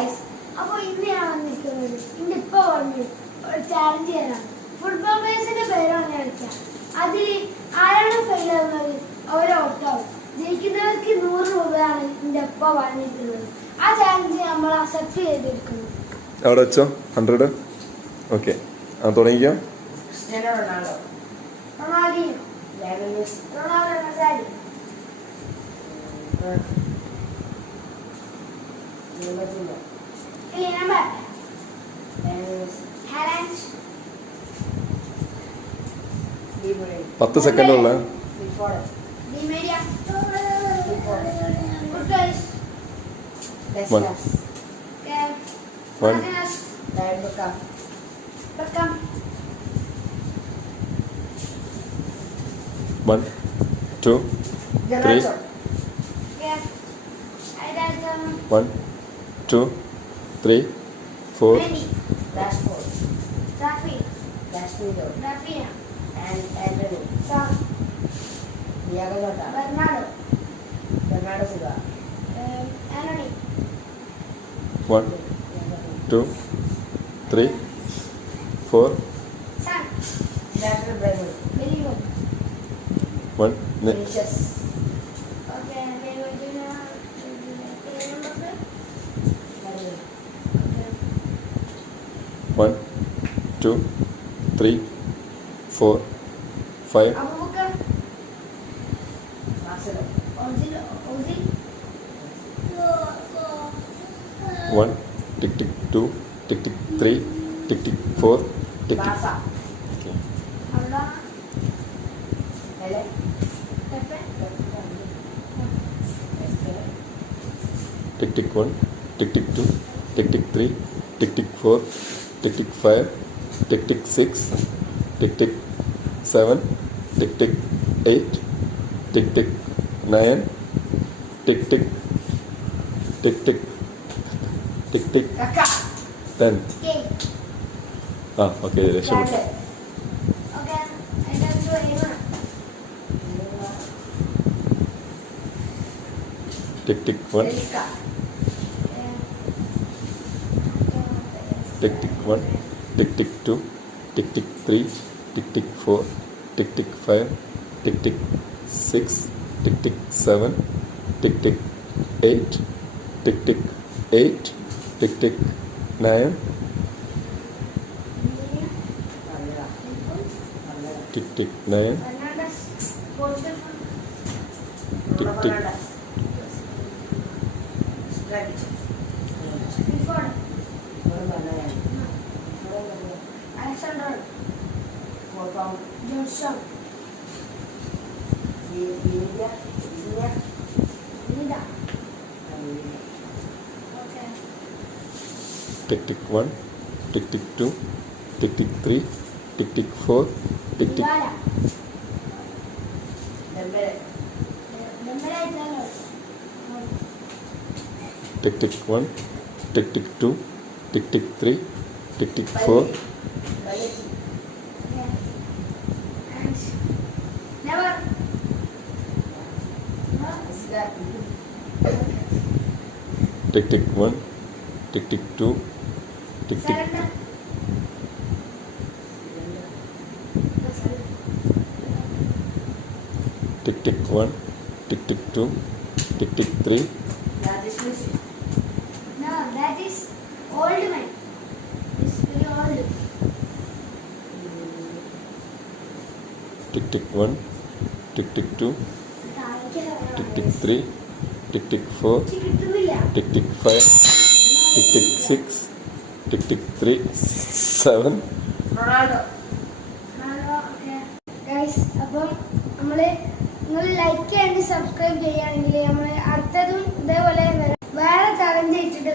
Guys, അപ്പോൾ ഇന്ന് ഞാൻ വന്നിരിക്കുന്നത് ഇന്ന് ഇപ്പോൾ പറഞ്ഞു ഒരു ചാലഞ്ച് ചെയ്യാനാണ്. ഫുട്ബോൾ പ്ലേയേഴ്സിന്റെ പേരാണ് ഞാൻ കളിക്കുക. അതിൽ ആരാണ് ഫെയിൽ ആവുന്നത് അവരെ ഔട്ടാവും. ജയിക്കുന്നവർക്ക് 100 രൂപയാണ് ഇതിൻ്റെ ഒപ്പം പറഞ്ഞിരിക്കുന്നത്. ആ ചാലഞ്ച് നമ്മൾ അക്സെപ്റ്റ് ചെയ്തിരിക്കുന്നു. അവിടെ വെച്ചോ 100. ഓക്കെ, തുടങ്ങിക്കോ. Cristiano Ronaldo, Ronaldinho, Ronaldo Nazari, പത്ത് സെക്കൻഡുള്ള One, 2, 3. 1, 2, 3, 4. Rashford, Rafinha, and Anthony, Thiago Motta, Bernardo Silva, Anthony. 1, 2, 3, 4. Son, National Brazil, Bellingham, 1. Vinicius. Okay, 1, 2, 3, 4, 5. Abubakar, Ozil, 1, tick tick 2, tick tick 3, tick tick 4, tick tick. Barca, Okay. Alba, Pepe, Tick tick 1, tick tick 2, tick tick 3, tick tick 4, tick tick 5, tick tick 6, tick tick 7, tick tick 8, tick tick 9, tick tick tick tick tick tick Kaka, 10. Kane. Okay, രക്ഷപ്പെട്ടു. Okay, I got to Neymar. Tick tick 1, Talisca. tick tick 1, tick tick 2, tick tick 3, tick tick 4, tick tick 5, tick tick 6, tick tick 7, tick tick 8, tick tick 8, tick tick 9, tick tick 9, Fernandes, Portugal. tick tick Pickford. Alexander. Johnson. Vida. Okay. tick tick 1, tick tick 2, tick tick 3, tick tick 4, tick tick Dybala. Dembele Italo. tick tick 1, tick tick 2, tick tick 3, tick tick 4, And never. tick tick 1, tick tick 2, tick tick Surrender. tick tick 1, tick tick 2, tick tick 3, No, that is old man. It's very old. tick tick 1, tick tick 2, tick tick 3, tick tick 4, tick tick 5, tick tick 6, tick tick 3, 7. Ronaldo. Okay. Guys, അപ്പോൾ നിങ്ങൾ like ചെയ്യേണ്ടി subscribe ചെയ്യുകയാണെങ്കിൽ നമ്മൾ അടുത്തതും ഇതേപോലെ